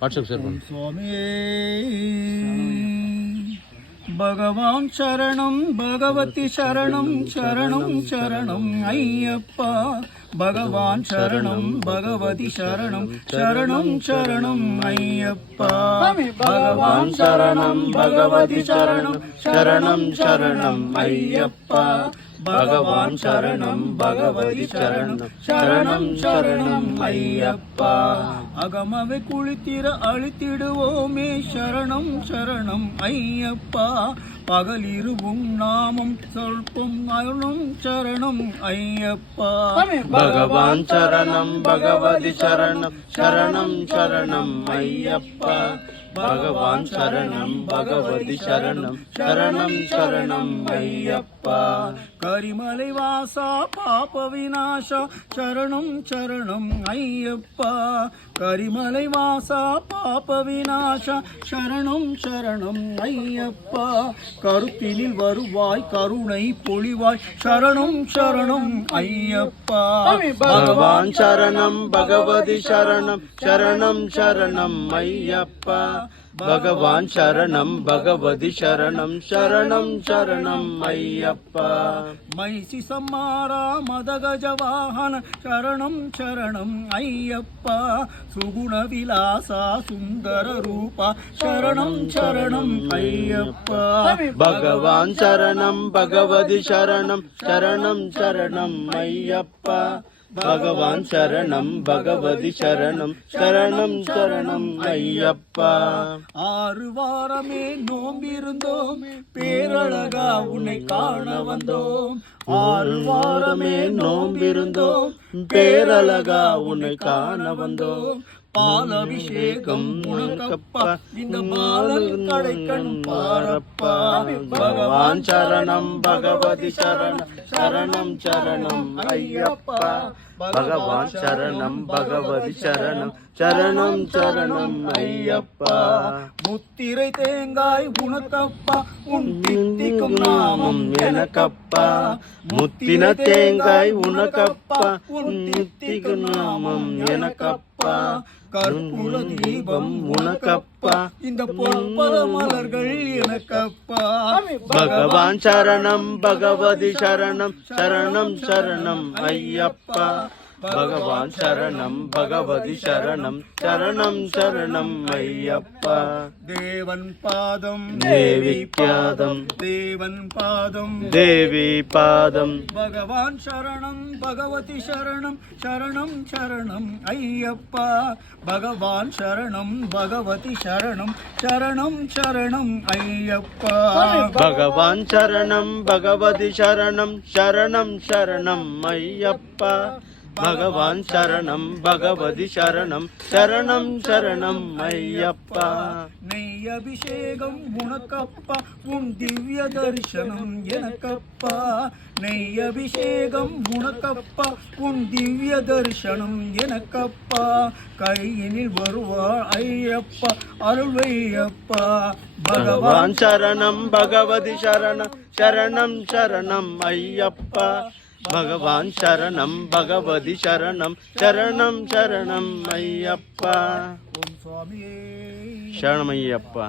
WhatsApp share பண்ணு. சுவாமியே பகவான் சரணம் பகவதி சரணம் சரணம் சரணம் ஐயப்பா. பகவான் சரணம் பகவதி சரணம் சரணம் சரணம் ஐயப்பா. பகவான் சரணம் பகவதி சரணம் சரணம் சரணம் ஐயப்பா. பகவான் சரணம் பகவதி சரணம் சரணம் சரணம் ஐயப்பா. அகமவை குளித்திர அழித்திடுவோமே சரணம் சரணம் ஐயப்பா. பகலிருவும் நாமம் சொல்பம் அருளும் சரணம் ஐயப்பா. பகவான் சரணம் பகவதி சரணம் சரணம் சரணம் ஐயப்பா. பகவான் சரணம் பகவதி சரணம் சரணம் சரணம் ஐயப்பா. கரிமலை வாசா பாப விநாசா சரணம் சரணம் ஐயப்பா. கரிமலை வாசா பாப விநாசா சரணம் சரணம் ஐயப்பா. கருத்தினில் வருவாய் கருணை பொழிவாய் சரணம் சரணம் ஐயப்பா. பகவான் சரணம் பகவதி சரணம் சரணம் சரணம் ஐயப்பா. பகவான் சரணம் பகவதி சரணம் சரணம் சரணம் ஐயப்பா. மைசி சம்மாரா மதகஜ வாகன சரணம் சரணம் ஐயப்பா. சுகுண விலாசா சுந்தர ரூபா சரணம் சரணம் ஐயப்பா. பகவான் சரணம் பகவதி சரணம் சரணம் சரணம் ஐயப்பா. பகவான் சரணம் பகவதி சரணம் சரணம் சரணம் ஐயப்பா. ஆறு வாரமே நோம்பிருந்தோம் பேரழகா உன்னை காண வந்தோம். ஆறு வாரமே நோம்பிருந்தோம் பேரழகா உன்னை காண வந்தோம். பால் அபிஷேகம் உனக்கப்பா இந்த பாலன் கடைக்கண் பாரப்பா. பகவான் சரணம் பகவதி சரணம் சரணம் சரணம் ஐயப்பா. பகவான் சரணம் பகவதி சரணம் சரணம் சரணம் ஐயப்பா. முத்திரை தேங்காய் உனக்கப்பா உன் தித்திக்கும் நாமம் எனக்கப்பா. முத்தின தேங்காய் உனக்கப்பா உன் தித்திக்கும் நாமம் எனக்கப்பா. கற்பூர தீபம் உனக்கப்பா இந்த பொற்பத மலர்கள் எனக்கப்பா. பகவான் சரணம் பகவதி சரணம் சரணம் சரணம் ஐயப்பா. பகவான் சரணம் பகவதி சரணம் சரணம் சரணம் ஐயப்பா. தேவன் பாதம் தேவி பாதம் தேவன் பாதம் தேவி பாதம். பகவான் சரணம் பகவதி சரணம் சரணம் சரணம் ஐயப்பா. பகவான் சரணம் பகவதி சரணம் சரணம் சரணம் ஐயப்பா. பகவான் சரணம் பகவதி சரணம் சரணம் சரணம் ஐயப்பா. பகவான் சரணம் பகவதி சரணம் சரணம் சரணம் ஐயப்பா. நெய் அபிஷேகம் உனக்கப்பா உன் திவ்ய தரிசனம் எனக்கப்பா. நெய் அபிஷேகம் உனக்கப்பா உன் திவ்ய தரிசனம் எனக்கப்பா. கையினில் வருவார் ஐயப்பா அருள்வையப்பா. பகவான் சரணம் பகவதி சரணம் சரணம் சரணம் ஐயப்பா. பகவான் சரணம் பகவதி சரணம் சரணம் சரணம் ஐயப்பா. ஓம் சுவாமியே சரணம் ஐயப்பா.